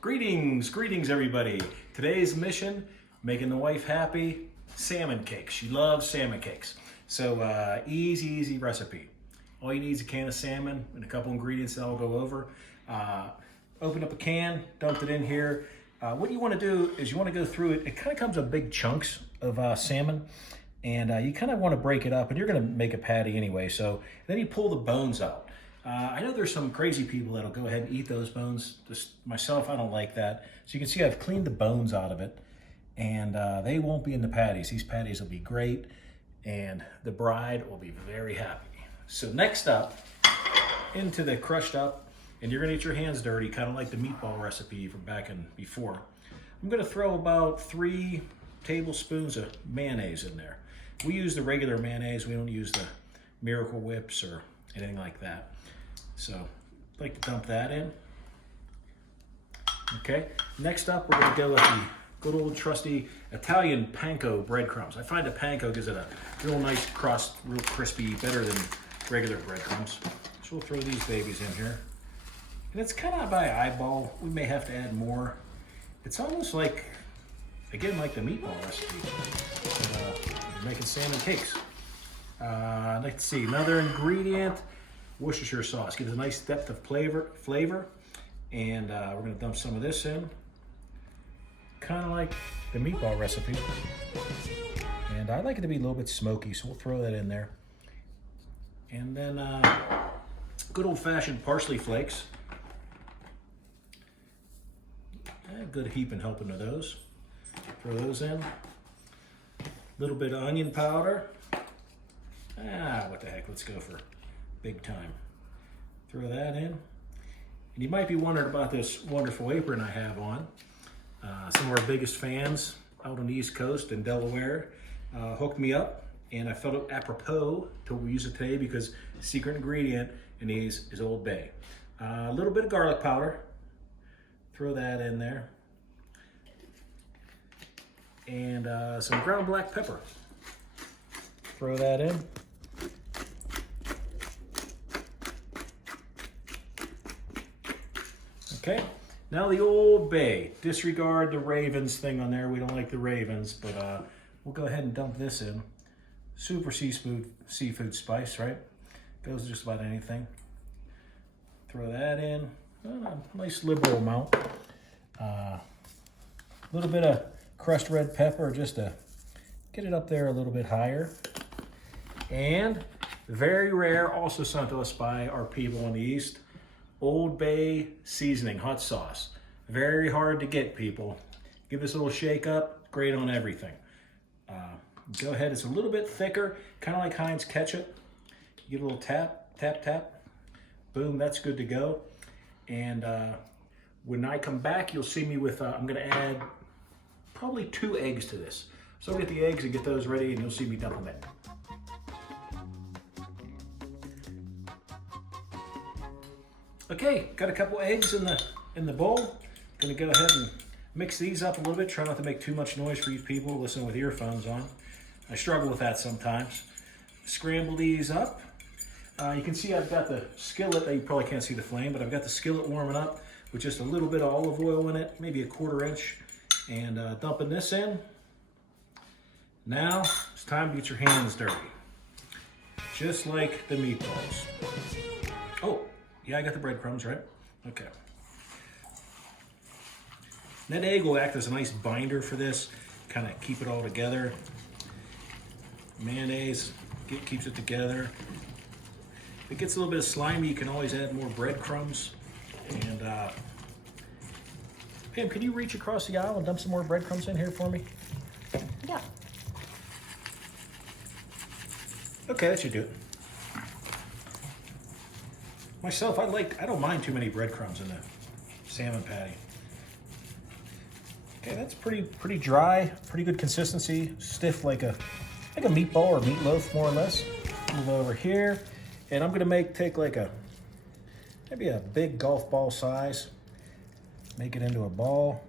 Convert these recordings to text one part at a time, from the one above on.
Greetings everybody. Today's mission, making the wife happy, salmon cakes. She loves salmon cakes. So easy recipe. All you need is a can of salmon and a couple ingredients that I'll go over. Open up a can, dump it in here. What you want to do is you want to go through it. It kind of comes in big chunks of salmon, and you kind of want to break it up, and you're going to make a patty anyway. So then you pull the bones out. I know there's some crazy people that'll go ahead and eat those bones. Just myself, I don't like that. So you can see I've cleaned the bones out of it, and they won't be in the patties. These patties will be great, and the bride will be very happy. So next up, into the crushed up, and you're gonna get your hands dirty, kind of like the meatball recipe from back in before. I'm gonna throw about 3 tablespoons of mayonnaise in there. We use the regular mayonnaise. We don't use the Miracle Whips or anything like that. So I'd like to dump that in. Okay, next up we're gonna go with the good old trusty Italian Panko breadcrumbs. I find the Panko gives it a real nice crust, real crispy, better than regular breadcrumbs. So we'll throw these babies in here. And it's kind of by eyeball. We may have to add more. It's almost like, again, like the meatball recipe. But, we're making salmon cakes. I'd like to see another ingredient. Worcestershire sauce gives a nice depth of flavor. And we're gonna dump some of this in. Kind of like the meatball recipe. And I like it to be a little bit smoky, so we'll throw that in there. And then good old-fashioned parsley flakes. A good heaping helping of those. Throw those in. A little bit of onion powder. What the heck, let's go for big time. Throw that in. And you might be wondering about this wonderful apron I have on. Some of our biggest fans out on the East Coast in Delaware hooked me up, and I felt it apropos to use it today because the secret ingredient in these is Old Bay. A little bit of garlic powder. Throw that in there. And some ground black pepper. Throw that in. Okay, now the Old Bay. Disregard the Ravens thing on there. We don't like the Ravens, but we'll go ahead and dump this in. Super seafood spice, right? Goes just about anything. Throw that in. A nice liberal amount. A little bit of crushed red pepper just to get it up there a little bit higher. And very rare, also sent to us by our people in the East, Old Bay Seasoning hot sauce. Very hard to get, people. Give this a little shake up. Great on everything. Go ahead. It's a little bit thicker, kind of like Heinz ketchup. You get a little tap. Boom, that's good to go. And when I come back, you'll see me with, I'm gonna add probably 2 eggs to this. So I'll get the eggs and get those ready, and you'll see me dump them in. Okay, got a couple eggs in the bowl. Gonna go ahead and mix these up a little bit. Try not to make too much noise for you people listening with earphones on. I struggle with that sometimes. Scramble these up. You can see I've got the skillet, you probably can't see the flame, but I've got the skillet warming up with just a little bit of olive oil in it, maybe a 1/4 inch, and dumping this in. Now it's time to get your hands dirty. Just like the meatballs. Oh, yeah, I got the breadcrumbs, right? Okay. That egg will act as a nice binder for this, kind of keep it all together. Mayonnaise keeps it together. If it gets a little bit slimy, you can always add more breadcrumbs. And Pam, can you reach across the aisle and dump some more breadcrumbs in here for me? Yeah. Okay, that should do it. Myself, I don't mind too many breadcrumbs in the salmon patty. Okay, that's pretty dry, pretty good consistency, stiff like a meatball or meatloaf, more or less. Move over here, and I'm gonna take like maybe a big golf ball size, make it into a ball,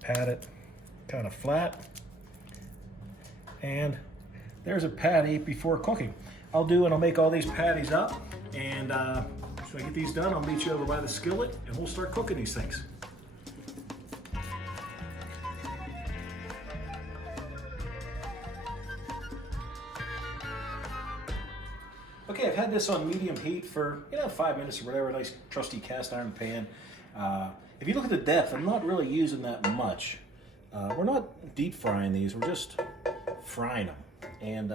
pat it kind of flat, and there's a patty before cooking. I'll make all these patties up, and So I get these done, I'll meet you over by the skillet and we'll start cooking these things. Okay, I've had this on medium heat for 5 minutes or whatever, nice trusty cast iron pan. If you look at the depth, I'm not really using that much. We're not deep frying these, we're just frying them. And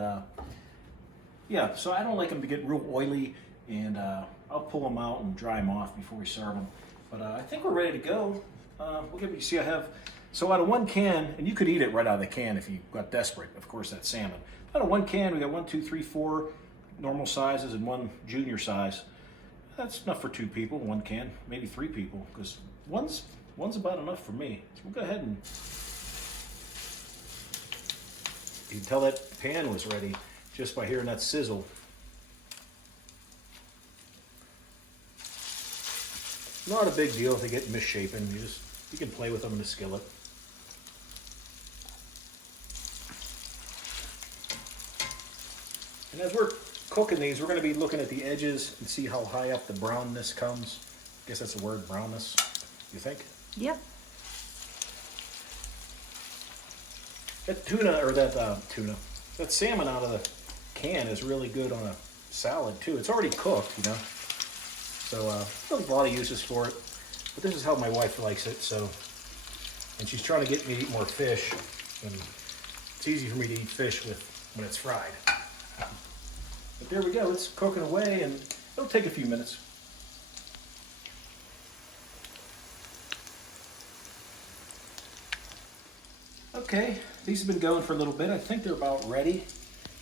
yeah, so I don't like them to get real oily, and I'll pull them out and dry them off before we serve them. But I think we're ready to go. You see I have, so out of 1 can, and you could eat it right out of the can if you got desperate, of course, that's salmon. Out of 1 can, we got 1, 2, 3, 4 normal sizes and 1 junior size. That's enough for 2 people, 1 can, maybe 3 people, because one's about enough for me. So we'll go ahead and, you can tell that pan was ready just by hearing that sizzle. Not a big deal if they get misshapen. You can play with them in the skillet. And as we're cooking these, we're going to be looking at the edges and see how high up the brownness comes. I guess that's the word, brownness. You think? Yep. That salmon out of the can is really good on a salad too. It's already cooked, So there's a lot of uses for it. But this is how my wife likes it. So, and she's trying to get me to eat more fish. And it's easy for me to eat fish when it's fried. But there we go. It's cooking away, and it'll take a few minutes. Okay, these have been going for a little bit. I think they're about ready.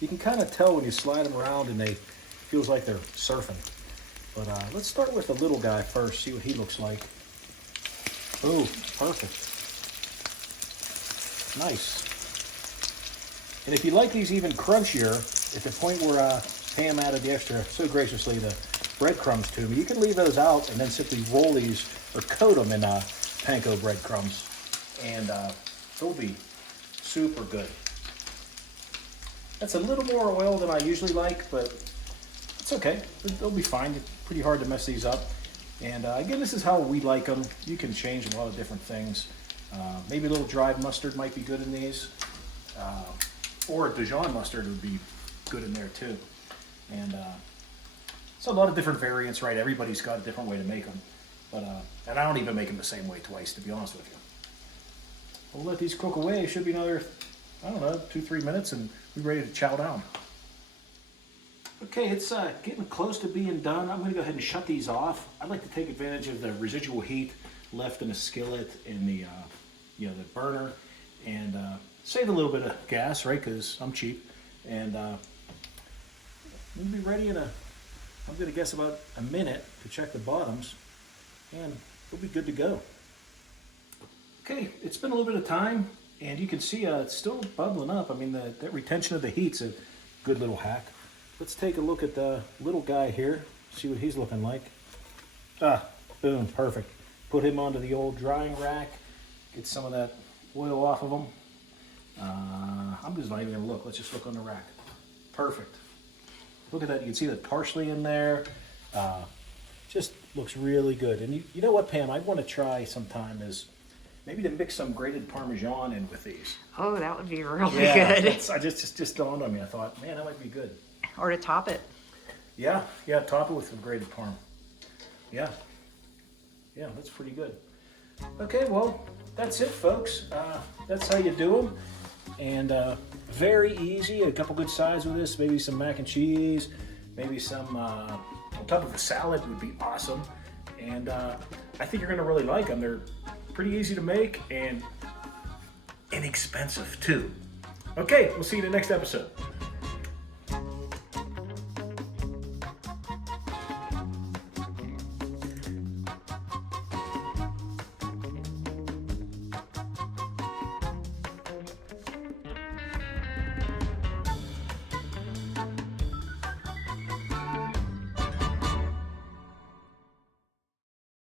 You can kind of tell when you slide them around and they feels like they're surfing. But let's start with the little guy first, see what he looks like. Oh, perfect. Nice. And if you like these even crunchier, at the point where Pam added so graciously the breadcrumbs to me, you can leave those out and then simply roll these or coat them in Panko breadcrumbs. And they'll be super good. That's a little more oil than I usually like, but it's okay. They'll be fine. It's pretty hard to mess these up. And again, this is how we like them. You can change a lot of different things. Maybe a little dried mustard might be good in these. Or Dijon mustard would be good in there too. And so a lot of different variants, right? Everybody's got a different way to make them. But and I don't even make them the same way twice, to be honest with you. We'll let these cook away. It should be another, 2-3 minutes, and we're ready to chow down. Okay, it's getting close to being done. I'm going to go ahead and shut these off. I'd like to take advantage of the residual heat left in the skillet in the burner, and save a little bit of gas, right? Because I'm cheap, and we'll be ready in I'm going to guess about a minute to check the bottoms, and we'll be good to go. Okay, it's been a little bit of time, and you can see it's still bubbling up. I mean, that retention of the heat's a good little hack. Let's take a look at the little guy here, see what he's looking like. Boom, perfect. Put him onto the old drying rack, get some of that oil off of him. I'm just not even gonna look, let's just look on the rack. Perfect. Look at that, you can see the parsley in there. Just looks really good. And you know what, Pam, I want to try sometime is maybe to mix some grated Parmesan in with these. Oh, that would be really good. I just dawned on me. I thought, man, that might be good. Or to top it. Yeah, top it with some grated Parm. Yeah, that's pretty good. Okay, well, that's it, folks. That's how you do them. And very easy. A couple good sides with this. Maybe some mac and cheese. Maybe some on top of a salad would be awesome. And I think you're going to really like them. They're pretty easy to make and inexpensive too. Okay, we'll see you in the next episode.